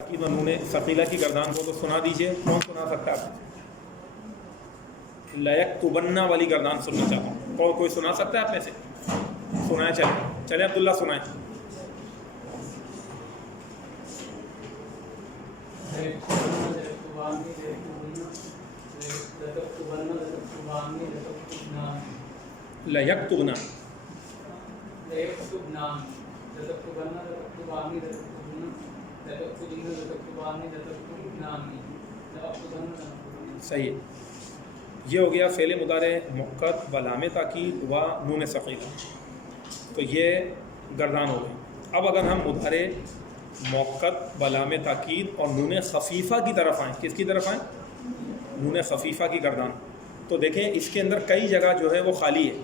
کی نون ثقیلہ کی گردان کو تو سنا دیجئے. کون سنا سکتا ہے؟ لیکتبن والی گردان سننا چاہتا ہوں. کوئی سنا سکتا ہے آپ میں سے؟ سنائیں. چلے عبداللہ سنائیں. لیکتبنا صحیح. یہ ہو گیا فعل مضارع مؤکد بلام تاکید و نون ثقیلہ. تو یہ گردان ہو گئی. اب اگر ہم مضارع مؤکد بلام تاکید اور نون خفیفہ کی طرف آئیں. کس کی طرف آئیں؟ نون خفیفہ کی گردان. تو دیکھیں اس کے اندر کئی جگہ جو ہے وہ خالی ہے.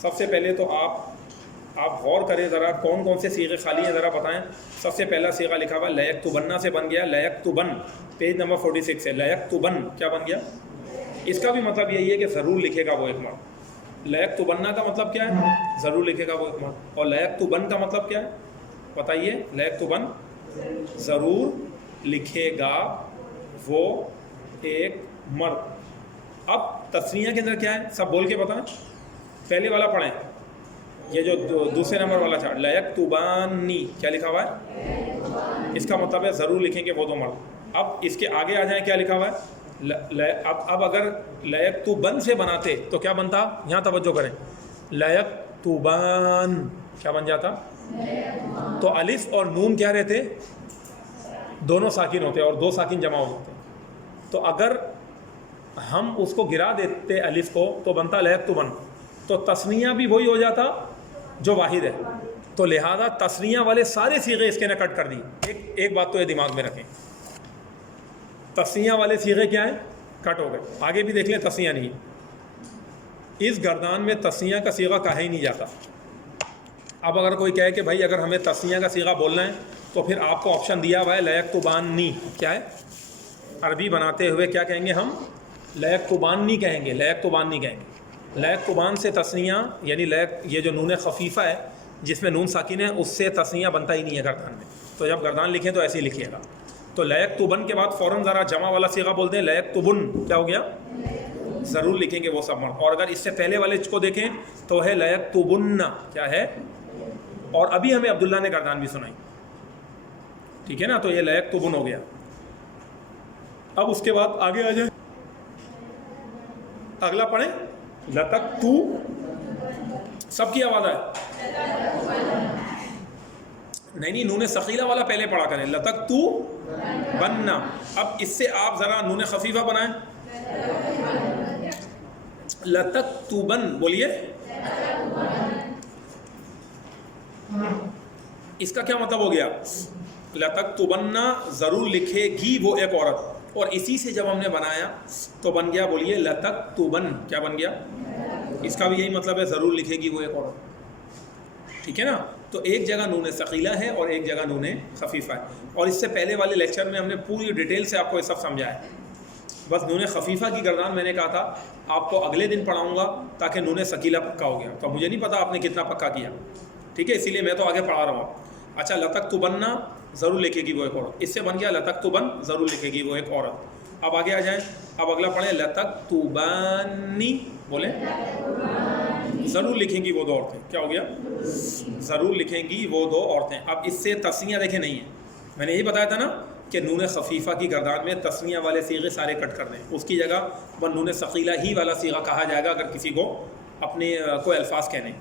سب سے پہلے تو آپ غور کریں ذرا کون کون سے صیغے خالی ہیں ذرا بتائیں. سب سے پہلا صیغہ لکھا ہوا لیکتبن سے بن گیا. لیکتبن پیج نمبر 46 ہے. لیکتبن کیا بن گیا؟ اس کا بھی مطلب یہی ہے کہ ضرور لکھے گا وہ ایک مرد. لیکتبن کا مطلب کیا ہے؟ ضرور لکھے گا وہ ایک مرد. اور لیکتبن کا مطلب کیا ہے بتائیے؟ لیکتبن ضرور لکھے گا وہ ایک مرد. اب تسنیہ کے اندر کیا ہے سب بول کے بتائیں. پہلے والا پڑھیں. یہ جو دوسرے نمبر والا چارٹ لیکتبانی کیا لکھا ہوا ہے؟ اس کا مطلب ہے ضرور لکھیں گے وہ دو مرد. اب اس کے آگے آ جائیں. کیا لکھا ہوا ہے؟ اب اگر لیکتبن سے بناتے تو کیا بنتا؟ یہاں توجہ کریں. لیکتبان کیا بن جاتا؟ تو الف اور نون کیا رہتے؟ دونوں ساکن ہوتے اور دو ساکن جمع ہوتے. تو اگر ہم اس کو گرا دیتے الف کو تو بنتا لیکتبن. تو تسنیہ بھی وہی ہو جاتا جو واحد ہے. تو لہذا تسنیہ والے سارے صیغے اس کے نے کٹ کر دی. ایک بات تو یہ دماغ میں رکھیں. تسنیہ والے صیغے کیا ہیں؟ کٹ ہو گئے. آگے بھی دیکھ لیں تسنیہ نہیں. اس گردان میں تسنیہ کا صیغہ کہا ہی نہیں جاتا. اب اگر کوئی کہے کہ بھائی اگر ہمیں تسنیہ کا صیغہ بولنا ہے تو پھر آپ کو آپشن دیا ہوا ہے لیکتبانی. کیا ہے؟ عربی بناتے ہوئے کیا کہیں گے ہم؟ لیکتبانی کہیں گے. لیکتبانی کہیں گے. لیکتبان سے تسنیہ یعنی یہ جو نون خفیفہ ہے جس میں نون ساکن ہے اس سے تسنیہ بنتا ہی نہیں ہے گردان میں. تو جب گردان لکھیں تو ایسے ہی لکھیے گا. تو لیکتبن کے بعد فوراً ذرا جمع والا صیغہ بولتے ہیں. لیکتبن کیا ہو گیا؟ ضرور لکھیں گے وہ سب مرد. اور اگر اس سے پہلے والے کو دیکھیں تو ہے لیکتبن. کیا ہے؟ اور ابھی ہمیں عبداللہ نے گردان بھی سنائی. ٹھیک ہے نا. تو یہ لیکتبن ہو گیا. اب اس کے بعد آگے آ جائیں. اگلا پڑھیں. لتکتو سب کی آواز آئے. نہیں نون ثقیلہ والا پہلے پڑھا کریں. لتکتو بننا. اب اس سے آپ ذرا نون خفیفہ بنائیں. لتکتبن بولیے. اس کا کیا مطلب ہو گیا؟ لتکتبن ضرور لکھے گی وہ ایک عورت. اور اسی سے جب ہم نے بنایا تو بن گیا بولیے لتکتبن. کیا بن گیا؟ اس کا بھی یہی مطلب ہے ضرور لکھے گی وہ ایک عورت. ٹھیک ہے نا. تو ایک جگہ نون ثقیلہ ہے اور ایک جگہ نون خفیفہ ہے. اور اس سے پہلے والے لیکچر میں ہم نے پوری ڈیٹیل سے آپ کو یہ سب سمجھایا ہے. بس نون خفیفہ کی گردان میں نے کہا تھا آپ کو اگلے دن پڑھاؤں گا تاکہ نون ثقیلہ پکا ہو گیا. تو مجھے نہیں پتا آپ نے کتنا پکا کیا. ٹھیک ہے. اسی لیے میں تو آگے پڑھا رہا ہوں. اچھا لتکتبن ضرور لکھے گی وہ ایک عورت. اس سے بن گیا لتکتبن ضرور لکھے گی وہ ایک عورت. اب آگے آ جائیں. اب اگلا پڑھیں لتکتبانی. بولیں. ضرور لکھیں گی وہ دو عورتیں. کیا ہو گیا؟ ضرور لکھیں گی وہ دو عورتیں. اب اس سے تسنیہ دیکھیں نہیں ہے. میں نے یہی بتایا تھا نا کہ نون خفیفہ کی گردان میں تسنیہ والے صیغے سارے کٹ کر دیں. اس کی جگہ وہ نون ثقیلہ ہی والا صیغہ کہا جائے گا اگر کسی کو اپنے کوئی الفاظ کہنے.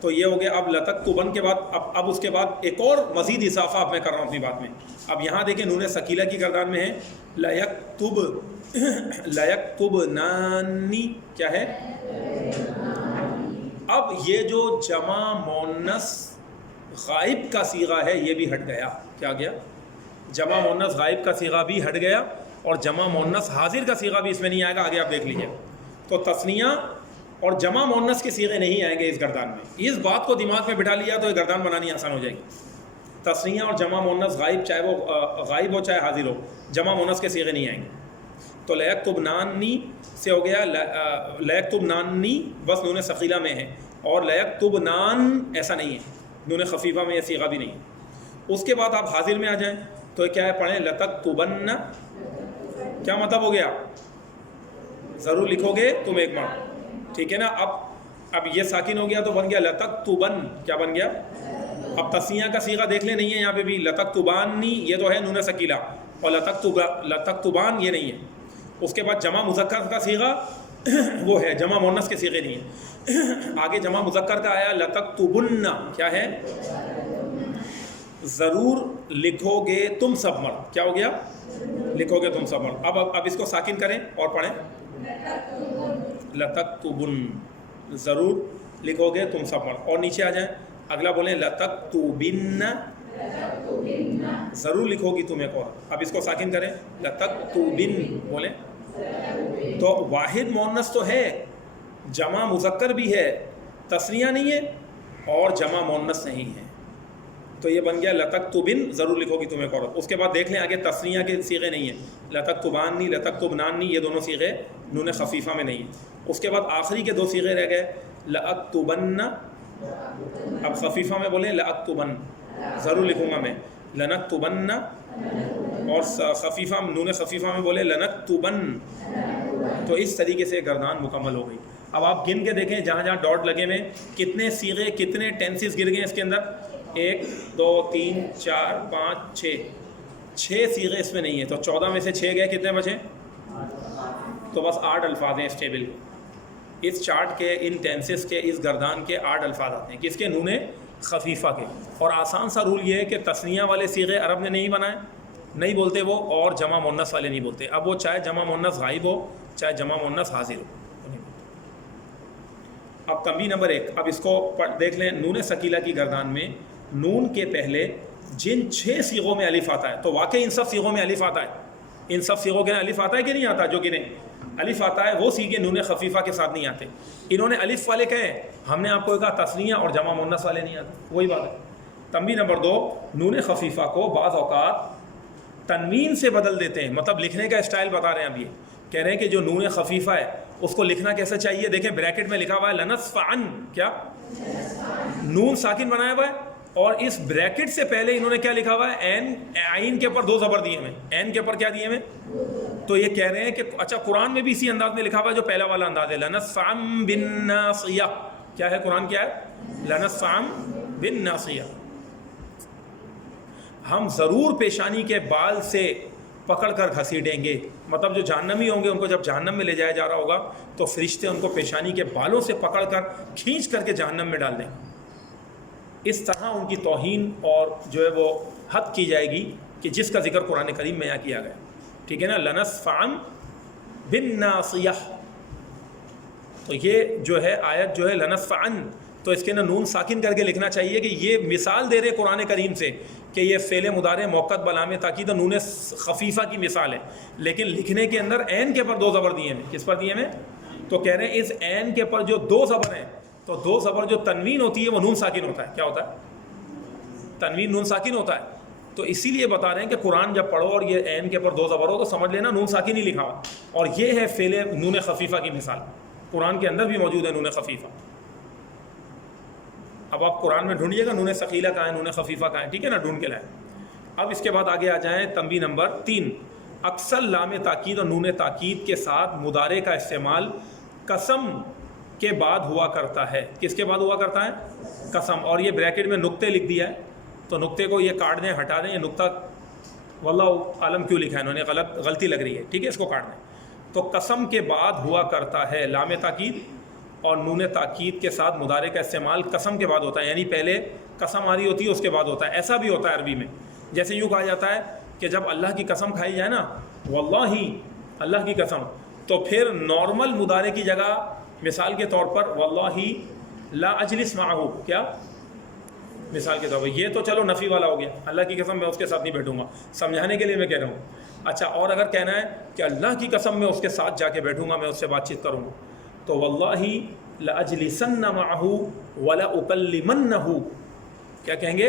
تو یہ ہو گیا. اب لتکتبن کے بعد اب اس کے بعد ایک اور مزید اضافہ اب میں کر رہا ہوں اپنی بات میں. اب یہاں دیکھیں نون ثقیلہ کی گردان میں ہے لیکتبنانی. کیا ہے؟ اب یہ جو جمع مؤنث غائب کا صیغہ ہے یہ بھی ہٹ گیا. کیا گیا؟ جمع مؤنث غائب کا صیغہ بھی ہٹ گیا اور جمع مؤنث حاضر کا صیغہ بھی اس میں نہیں آئے گا. آگے آپ دیکھ لیجیے. تو تثنیہ اور جمع مؤنث کے صیغے نہیں آئیں گے اس گردان میں. اس بات کو دماغ میں بٹھا لیا تو یہ گردان بنانی آسان ہو جائے گی. تثنیہ اور جمع مؤنث غائب چاہے وہ غائب ہو چاہے حاضر ہو جمع مؤنث کے صیغے نہیں آئیں گے. تو لیکتبنانی سے ہو گیا لیکتبنانی بس نون ثقیلہ میں ہے. اور لیکتبنان ایسا نہیں ہے. نون خفیفہ میں یہ صیغہ بھی نہیں. اس کے بعد آپ حاضر میں آ جائیں تو تو کیا ہے پڑھیں لتکتبن، کیا مطلب ہو گیا؟ ضرور لکھو گے تم ایک بار، ٹھیک ہے نا. اب یہ ساکن ہو گیا تو بن گیا لتکتبن. کیا بن گیا؟ اب تسنیہ کا صیغہ دیکھ لیں، نہیں ہے یہاں پہ بھی. لتکتبانی یہ تو ہے نون ثقیلہ، اور لتکتبان یہ نہیں ہے. اس کے بعد جمع مذکر کا صیغہ وہ ہے، جمع مؤنث کے صیغے نہیں ہیں. آگے جمع مذکر کا آیا لتکتبن، کیا ہے؟ ضرور لکھو گے تم سب مرد. کیا ہو گیا؟ لکھو گے تم سب مرد. اب اس کو ساکن کریں اور پڑھیں لتکتبن، ضرور لکھو گے تم سب مرد. اور نیچے آ جائیں، اگلا بولیں لتکتبن، ضرور لکھو گی تم ایک اور. اب اس کو ساکن کریں لتکتبن بولیں. تو واحد مؤنث تو ہے، جمع مذکر بھی ہے، تثنیہ نہیں ہے اور جمع مؤنث نہیں ہے. تو یہ بن گیا لتکتبن، ضرور لکھو گی تم ایک اور. اس کے بعد دیکھ لیں آگے تثنیہ کے صیغے نہیں ہیں، لتکتبانی، لتکتبنانی، یہ دونوں صیغے نون خفیفہ میں نہیں ہیں. اس کے بعد آخری کے دو صیغے رہ گئے، لأکتبن. اب خفیفہ میں بولیں لأکتبن، ضرور لکھوں گا میں، لنکتبن. اور خفیفہ نون خفیفہ میں بولے لنکتبن. تو اس طریقے سے گردان مکمل ہو گئی. اب آپ گن کے دیکھیں جہاں جہاں ڈاٹ لگے ہوئے کتنے صیغے، کتنے ٹینسز گر گئے اس کے اندر. 1 2 3 4 5 6 صیغے اس میں نہیں ہیں. تو 14 میں سے 6 گئے، کتنے بچے؟ تو بس 8 الفاظ ہیں اس ٹیبل. اس چارٹ کے، ان ٹینسز کے، اس گردان کے 8 الفاظ آتے ہیں. کس کے؟ نون خفیفہ کے. اور آسان سا رول یہ ہے کہ تثنیہ والے صیغے عرب نے نہیں بنائے، نہیں بولتے وہ، اور جمع مؤنث والے نہیں بولتے. اب وہ چاہے جمع مؤنث غائب ہو چاہے جمع مؤنث حاضر ہو. اب تنبیہ نمبر 1، اب اس کو دیکھ لیں. نون ثقیلہ کی گردان میں نون کے پہلے جن 6 صیغوں میں الف آتا ہے، تو واقعی ان سب صیغوں میں الف آتا ہے. ان سب صیغوں کے الف آتا ہے کہ نہیں آتا؟ جو گنے الف آتا ہے وہ صیغے نون خفیفہ کے ساتھ نہیں آتے. انہوں نے الف والے کہے، ہم نے آپ کو کہا تثنیہ اور جمع مؤنث والے نہیں آتے. وہی بات ہے. تنبیہ نمبر 2، نون خفیفہ کو بعض اوقات تنوین سے بدل دیتے ہیں. مطلب لکھنے کا اسٹائل بتا رہے ہیں. اب یہ کہہ رہے ہیں کہ جو نون خفیفہ ہے اس کو لکھنا کیسے چاہیے. دیکھیں بریکٹ میں لکھا ہوا ہے لنصفعن، کیا؟ نون ساکن بنایا ہوا ہے، اور اس بریکٹ سے پہلے انہوں نے کیا لکھا ہوا ہے؟ عین کے اوپر 2 زبر دیے ہوئے. عین کے اوپر کیا دیے ہوئے؟ تو یہ کہہ رہے ہیں کہ اچھا قرآن میں بھی اسی انداز میں لکھا ہوا ہے جو پہلا والا انداز ہے، لنصفعن بالناصیہ. کیا ہے قرآن؟ کیا ہے؟ لنصفعن بالناصیہ. ہم ضرور پیشانی کے بال سے پکڑ کر گھسیٹیں گے. مطلب جو جہنمی ہوں گے ان کو جب جہنم میں لے جایا جا رہا ہوگا تو فرشتے ان کو پیشانی کے بالوں سے پکڑ کر کھینچ کر کے جہنم میں ڈال دیں گے. اس طرح ان کی توہین اور جو ہے وہ حد کی جائے گی کہ جس کا ذکر قرآن کریم میں یہاں کیا گیا. ٹھیک ہے نا؟ لنصفعن بالناصیہ. تو یہ جو ہے آیت جو ہے لنصفعن، تو اس کے نا نون ساکن کر کے لکھنا چاہیے کہ یہ مثال دے رہے قرآن کریم سے کہ یہ فعل مضارع موقت بلام تاکید نون خفیفہ کی مثال ہے. لیکن لکھنے کے اندر عین کے پر 2 زبر دیے ہیں. کس پر دیے ہیں؟ تو کہہ رہے ہیں اس عین کے پر جو 2 زبر ہیں، تو 2 زبر جو تنوین ہوتی ہے وہ نون ساکن ہوتا ہے. کیا ہوتا ہے؟ تنوین نون ساکن ہوتا ہے. تو اسی لیے بتا رہے ہیں کہ قرآن جب پڑھو اور یہ عین کے پر 2 زبر ہو تو سمجھ لینا نون ساکن ہی لکھا ہوا. اور یہ ہے فعل نون خفیفہ کی مثال. قرآن کے اندر بھی موجود ہے نون خفیفہ. اب آپ قرآن میں ڈھونڈیے گا نون ثقیلہ کہاں ہے، نون خفیفہ کہاں ہے. ٹھیک ہے نا؟ ڈھونڈ کے لائیں. اب اس کے بعد آگے آ جائیں تنبیہ نمبر 3. اکثر لام تاکید اور نون تاکید کے ساتھ مضارع کا استعمال قسم کے بعد ہوا کرتا ہے. کس کے بعد ہوا کرتا ہے؟ قسم. اور یہ بریکٹ میں نقطے لکھ دیا ہے، تو نقطے کو یہ کاٹ دیں، ہٹا دیں. یہ نقطہ واللہ عالم کیوں لکھا ہے انہوں نے، غلطی لگ رہی ہے. ٹھیک ہے، اس کو کاٹ دیں. تو قسم کے بعد ہوا کرتا ہے لام تاکید اور نون تاکید کے ساتھ مضارع کا استعمال قسم کے بعد ہوتا ہے. یعنی پہلے قسم آ رہی ہوتی ہے اس کے بعد ہوتا ہے. ایسا بھی ہوتا ہے عربی میں، جیسے یوں کہا جاتا ہے کہ جب اللہ کی قسم کھائی جائے نا، واللہ اللہ کی قسم، تو پھر نارمل مضارع کی جگہ مثال کے طور پر واللہ لا اجلس معه، کیا مثال کے طور پر. یہ تو چلو نفی والا ہو گیا، اللہ کی قسم میں اس کے ساتھ نہیں بیٹھوں گا، سمجھانے کے لیے میں کہہ رہا ہوں. اچھا، اور اگر کہنا ہے کہ اللہ کی قسم میں اس کے ساتھ جا کے بیٹھوں گا، میں اس سے بات چیت کروں گا، تو واللہ لاجلسن معه ولا اکلمنه. کیا کہیں گے؟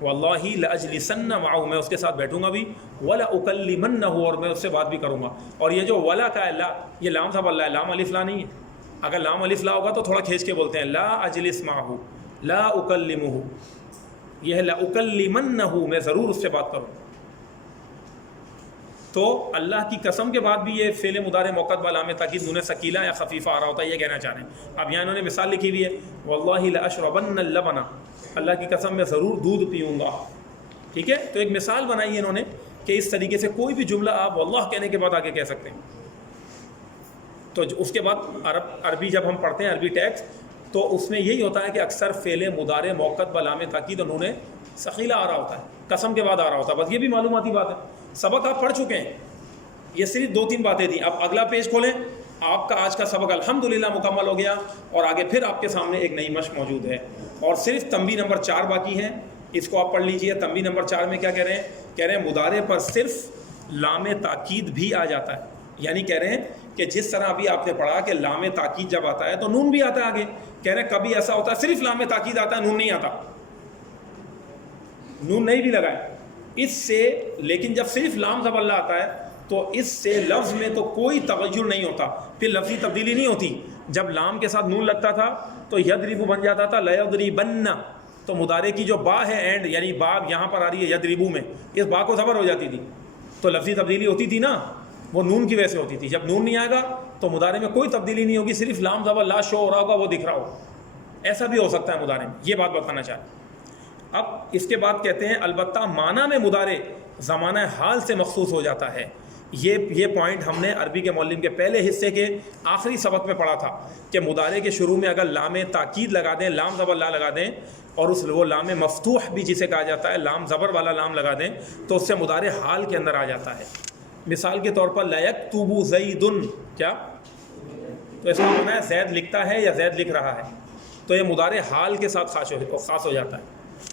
واللہ لاجلسن معه، میں اس کے ساتھ بیٹھوں گا بھی، ولا اکلمنه، اور میں اس سے بات بھی کروں گا. اور یہ جو ولا کا ہے، لا، یہ لام صاحب اللہ ہے، لام الف لا نہیں ہے. اگر لام الف لا ہوگا تو تھوڑا کھینچ کے بولتے ہیں، لا اجلس معه لا اکلمه. یہ ہے لا اکلمنه، میں ضرور اس سے بات کروں. تو اللہ کی قسم کے بعد بھی یہ فعل مضارع موقت بلام تاکید نون ثقیلہ یا خفیفہ آ رہا ہوتا ہے، یہ کہنا چاہ رہے ہیں. اب یہاں انہوں نے مثال لکھی ہوئی ہے واللہ لاشربن اللبن، اللہ کی قسم میں ضرور دودھ پیوں گا. ٹھیک ہے، تو ایک مثال بنائی ہے انہوں نے کہ اس طریقے سے کوئی بھی جملہ آپ واللہ کہنے کے بعد آگے کہہ سکتے ہیں. تو اس کے بعد عربی جب ہم پڑھتے ہیں عربی ٹیکسٹ تو اس میں یہی ہوتا ہے کہ اکثر فعل مضارع موقت بلام تاکید انہوں نے ثقیلہ آ رہا ہوتا ہے، قسم کے بعد آ رہا ہوتا ہے. بس یہ بھی معلوماتی بات ہے، سبق آپ پڑھ چکے ہیں، یہ صرف 2-3 باتیں تھیں. اب اگلا پیج کھولیں، آپ کا آج کا سبق الحمدللہ مکمل ہو گیا اور آگے پھر آپ کے سامنے ایک نئی مشق موجود ہے اور صرف تنبیہ نمبر 4 باقی ہے. اس کو آپ پڑھ لیجئے. تنبیہ نمبر 4 میں کیا کہہ رہے ہیں؟ کہہ رہے ہیں مضارع پر صرف لام تاکید بھی آ جاتا ہے. یعنی کہہ رہے ہیں کہ جس طرح ابھی آپ نے پڑھا کہ لام تاکید جب آتا ہے تو نون بھی آتا ہے آگے. کہہ رہے ہیں کبھی ایسا ہوتا ہے صرف لام تاکید آتا ہے، نون نہیں آتا، نون نہیں بھی لگائے اس سے. لیکن جب صرف لام زبر لا آتا ہے تو اس سے لفظ میں تو کوئی تغیر نہیں ہوتا، پھر لفظی تبدیلی نہیں ہوتی. جب لام کے ساتھ نون لگتا تھا تو یضرب بن جاتا تھا لیضربن. تو مضارع کی جو با ہے اینڈ، یعنی با یہاں پر آ رہی ہے یضربو میں، اس با کو زبر ہو جاتی تھی تو لفظی تبدیلی ہوتی تھی نا، وہ نون کی وجہ سے ہوتی تھی. جب نون نہیں آئے گا تو مضارع میں کوئی تبدیلی نہیں ہوگی، صرف لام زبر لا شو ہو رہا ہوگا، وہ دکھ رہا ہوگا. ایسا بھی ہو سکتا ہے مضارع میں، یہ بات بتانا چاہتے ہیں. اب اس کے بعد کہتے ہیں البتہ معنی میں مضارع زمانہ حال سے مخصوص ہو جاتا ہے. یہ پوائنٹ ہم نے عربی کے معلم کے پہلے حصے کے آخری سبق میں پڑھا تھا کہ مضارع کے شروع میں اگر لام تاکید لگا دیں، لام زبر لا لگا دیں، اور وہ لام مفتوح بھی جسے کہا جاتا ہے، لام زبر والا لام لگا دیں تو اس سے مضارع حال کے اندر آ جاتا ہے. مثال کے طور پر لا یکتب زید، کیا تو اس کا معنی ہے زید لکھتا ہے یا زید لکھ رہا ہے، تو یہ مضارع حال کے ساتھ خاص ہو جاتا ہے.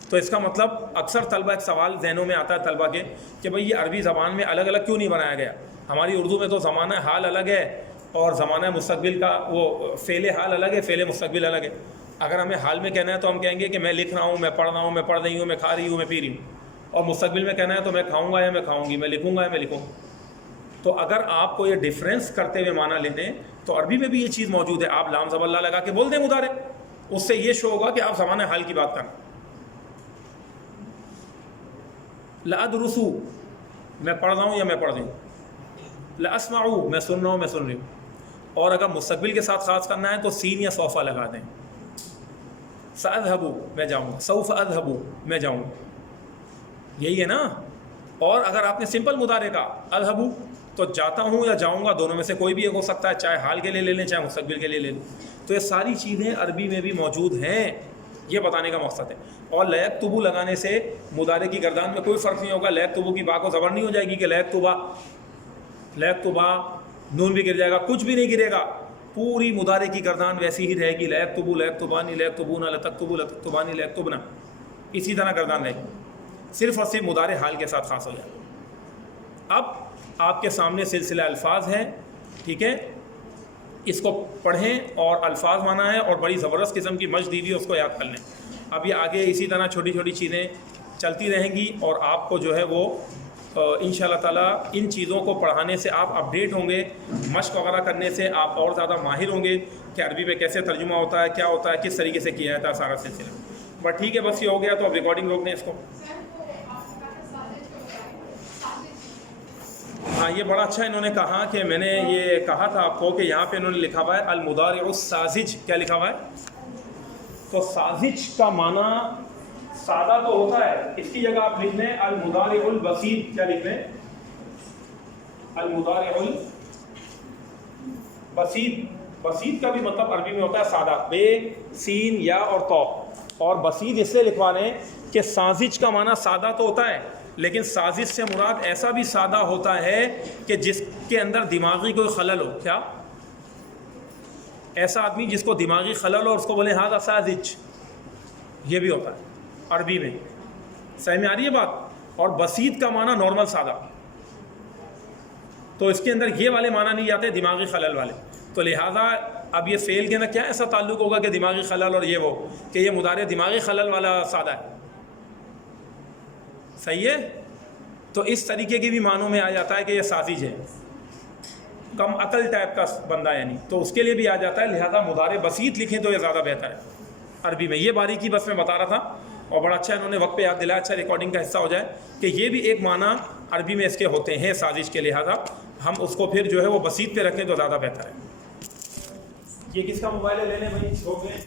تو اس کا مطلب اکثر طلبہ ایک سوال ذہنوں میں آتا ہے طلبہ کے کہ بھئی یہ عربی زبان میں الگ الگ کیوں نہیں بنایا گیا؟ ہماری اردو میں تو زمانہ حال الگ ہے اور زمانہ مستقبل کا وہ فعل حال الگ ہے، فعل مستقبل الگ ہے. اگر ہمیں حال میں کہنا ہے تو ہم کہیں گے کہ میں لکھ رہا ہوں، میں پڑھ رہا ہوں، میں پڑھ رہی ہوں، میں کھا رہی ہوں، میں پی رہی ہوں. اور مستقبل میں کہنا ہے تو میں کھاؤں گا یا میں کھاؤں گی، میں لکھوں گا یا میں لکھوں. تو اگر آپ کو یہ ڈیفرنس کرتے ہوئے معنی لیتے ہیں تو عربی میں بھی یہ چیز موجود ہے. آپ لام زبر لا لگا کے بول دیں مضارع، اس سے یہ شو ہوگا کہ آپ زمانہ حال کی بات کریں. لأدرسو، میں پڑھ رہا ہوں یا میں پڑھ رہی ہوں. لأسمعو، میں سن رہا ہوں، میں سن رہی ہوں. اور اگر مستقبل کے ساتھ خاص کرنا ہے تو سین یا سوفا لگا دیں. سأذهبو، میں جاؤں گا. سوف اذهبو، میں جاؤں گا. یہی ہے نا. اور اگر آپ نے سمپل مضارع کا اذهبو تو جاتا ہوں یا جاؤں گا، دونوں میں سے کوئی بھی ایک ہو سکتا ہے، چاہے حال کے لیے لے لیں چاہے مستقبل کے لیے لے لیں. تو یہ ساری چیزیں عربی میں بھی موجود ہیں، یہ بتانے کا مقصد ہے. اور لیکتبو لگانے سے مضارع کی گردان میں کوئی فرق نہیں ہوگا. لیکتبو کی با کو زبر نہیں ہو جائے گی کہ لیکتبا نون بھی گر جائے گا، کچھ بھی نہیں گرے گا. پوری مضارع کی گردان ویسی ہی رہے گی، لیکتبو، لیکتبانی، لیکتبون، لتکتبو، لتکتبانی، لیکتبنا، اسی طرح گردان رہے گی. صرف اور صرف مضارع حال کے ساتھ خاص ہو جائے. اب آپ کے سامنے سلسلہ الفاظ ہے، ٹھیک ہے، اس کو پڑھیں اور الفاظ مانا ہے اور بڑی زبردست قسم کی مشق دی ہوئی ہے، اس کو یاد کر لیں. اب یہ آگے اسی طرح چھوٹی چھوٹی چیزیں چلتی رہیں گی اور آپ کو جو ہے وہ انشاءاللہ تعالیٰ ان چیزوں کو پڑھانے سے آپ اپڈیٹ ہوں گے، مشق وغیرہ کرنے سے آپ اور زیادہ ماہر ہوں گے کہ عربی میں کیسے ترجمہ ہوتا ہے، کیا ہوتا ہے، کس طریقے سے کیا جاتا ہے سارا سلسلہ. بٹ ٹھیک ہے، بس یہ ہو گیا تو اب ریکارڈنگ روک دیں اس کو. ہاں یہ بڑا اچھا انہوں نے کہا کہ میں نے یہ کہا تھا آپ کو کہ یہاں پہ انہوں نے لکھا ہوا ہے المضارع الساذج. کیا لکھا ہوا ہے؟ تو ساذج کا معنی سادہ تو ہوتا ہے، اس کی جگہ آپ لکھ لیں المضارع البسیط. کیا لکھ لیں؟ المضارع البسیط. بسیط کا بھی مطلب عربی میں ہوتا ہے سادہ، بے، سین، یا اور تو. اور بسیط اس سے لکھوا رہے ہیں کہ ساذج کا معنی سادہ تو ہوتا ہے لیکن سازش سے مراد ایسا بھی سادہ ہوتا ہے کہ جس کے اندر دماغی کوئی خلل ہو. کیا؟ ایسا آدمی جس کو دماغی خلل ہو اس کو بولیں ھذا ساذج، یہ بھی ہوتا ہے عربی میں. صحیح میں آ رہی ہے بات؟ اور بسیط کا معنی نارمل سادہ، تو اس کے اندر یہ والے معنی نہیں آتے دماغی خلل والے. تو لہٰذا اب یہ فعل کے اندر کیا ایسا تعلق ہوگا کہ دماغی خلل اور یہ وہ کہ یہ مضارع دماغی خلل والا سادہ ہے. صحیح ہے؟ تو اس طریقے کے بھی معنوں میں آ جاتا ہے کہ یہ ساذج ہے، کم عقل ٹائپ کا بندہ یعنی، تو اس کے لیے بھی آ جاتا ہے. لہذا مضارع بسیط لکھیں تو یہ زیادہ بہتر ہے عربی میں. یہ باریکی بس میں بتا رہا تھا اور بڑا اچھا انہوں نے وقت پہ یاد دلایا. اچھا ریکارڈنگ کا حصہ ہو جائے کہ یہ بھی ایک معنی عربی میں اس کے ہوتے ہیں سازش کے لہٰذا ہم اس کو پھر جو ہے وہ بسیط پہ رکھیں تو زیادہ بہتر ہے. یہ کس کا موبائل ہے؟ لے لیں بھائی، چھوڑ دیں.